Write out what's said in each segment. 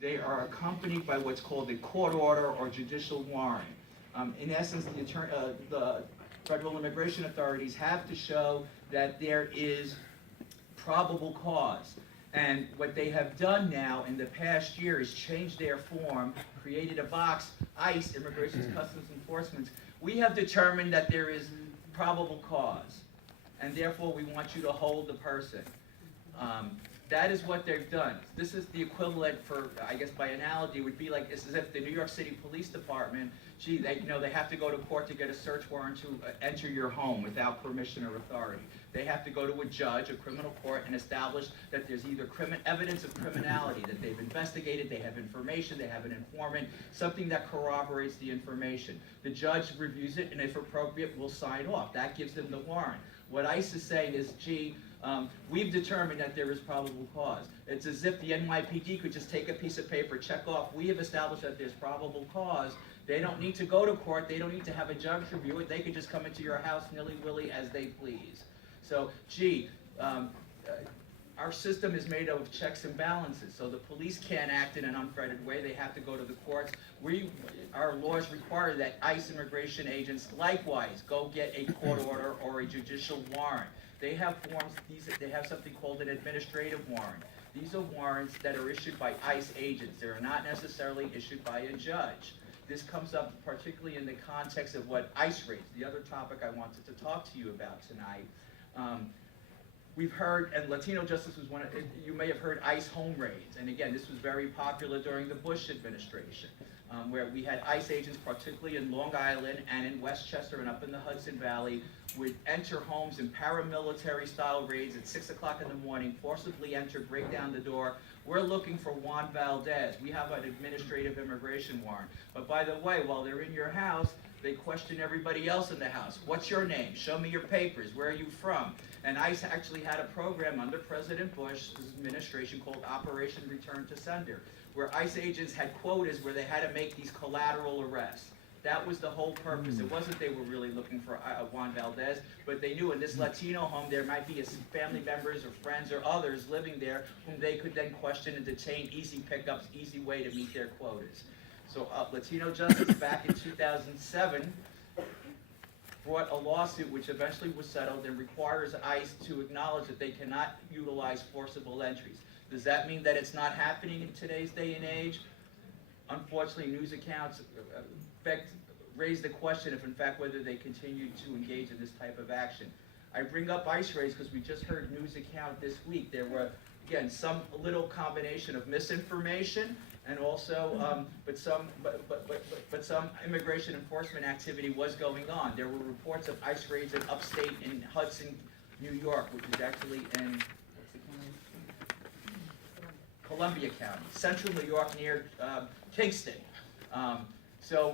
they are accompanied by what's called a court order or judicial warrant. In essence, the federal immigration authorities have to show that there is probable cause. And what they have done now in the past year is changed their form, created a box, ICE, Immigration Customs Enforcement. We have determined that there is probable cause, and therefore we want you to hold the person. That is what they've done. This is the equivalent for, I guess by analogy, would be like, it's as if the New York City Police Department, gee, they have to go to court to get a search warrant to enter your home without permission or authority. They have to go to a judge, a criminal court, and establish that there's either evidence of criminality, that they've investigated, they have information, they have an informant, something that corroborates the information. The judge reviews it, and if appropriate, will sign off. That gives them the warrant. What ICE is saying is, gee, we've determined that there is probable cause. It's as if the NYPD could just take a piece of paper, check off, we have established that there's probable cause. They don't need to go to court, they don't need to have a judge review it, they could just come into your house nilly-willy as they please. So, gee, our system is made of checks and balances, so the police can't act in an unfettered way, they have to go to the courts. Our laws require that ICE immigration agents likewise go get a court order or a judicial warrant. They have forms, they have something called an administrative warrant. These are warrants that are issued by ICE agents. They are not necessarily issued by a judge. This comes up particularly in the context of what ICE raised, the other topic I wanted to talk to you about tonight. We've heard, and Latino justice was one of, you may have heard ICE home raids, and again, this was very popular during the Bush administration, where we had ICE agents, particularly in Long Island and in Westchester and up in the Hudson Valley, would enter homes in paramilitary-style raids at 6 o'clock in the morning, forcibly enter, break down the door. We're looking for Juan Valdez. We have an administrative immigration warrant. But by the way, while they're in your house, they question everybody else in the house. What's your name? Show me your papers. Where are you from? And ICE actually had a program under President Bush's administration called Operation Return to Sender, where ICE agents had quotas where they had to make these collateral arrests. That was the whole purpose. It wasn't they were really looking for Juan Valdez, but they knew in this Latino home there might be family members or friends or others living there whom they could then question and detain, easy pickups, easy way to meet their quotas. So Latino Justice back in 2007 brought a lawsuit which eventually was settled and requires ICE to acknowledge that they cannot utilize forcible entries. Does that mean that it's not happening in today's day and age? Unfortunately, news accounts raise the question if in fact whether they continue to engage in this type of action. I bring up ICE raids because we just heard news account this week. There were, again, some little combination of misinformation and also, but some immigration enforcement activity was going on. There were reports of ICE raids in upstate in Hudson, New York, which is actually in Columbia County, central New York near Kingston.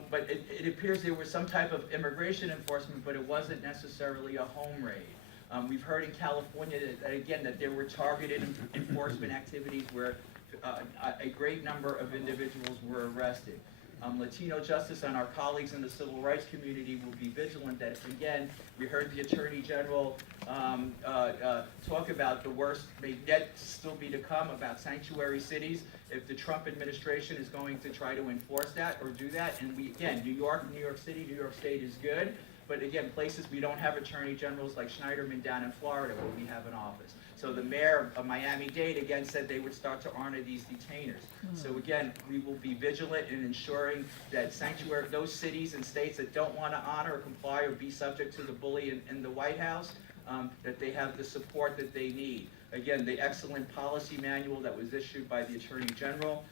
But it appears there was some type of immigration enforcement, but it wasn't necessarily a home raid. We've heard in California that there were targeted enforcement activities where a great number of individuals were arrested. Latino Justice and our colleagues in the civil rights community will be vigilant that, again, we heard the Attorney General talk about the worst may yet still be to come about sanctuary cities. If the Trump administration is going to try to enforce that or do that, and we, again, New York City, New York State is good, but again, places we don't have Attorney Generals like Schneiderman down in Florida where we have an office. So the mayor of Miami-Dade again said they would start to honor these detainers. So again, we will be vigilant in ensuring that those cities and states that don't want to honor or comply or be subject to the bully in the White House, that they have the support that they need. Again, the excellent policy manual that was issued by the Attorney General.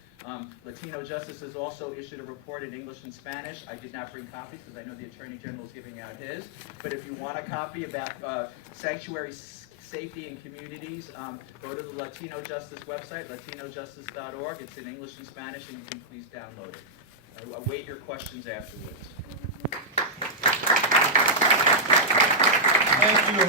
Latino Justice has also issued a report in English and Spanish. I did not bring copies because I know the Attorney General is giving out his. But if you want a copy about sanctuary safety in communities, go to the Latino Justice website, latinojustice.org. It's in English and Spanish, and you can please download it. I await your questions afterwards. Thank you.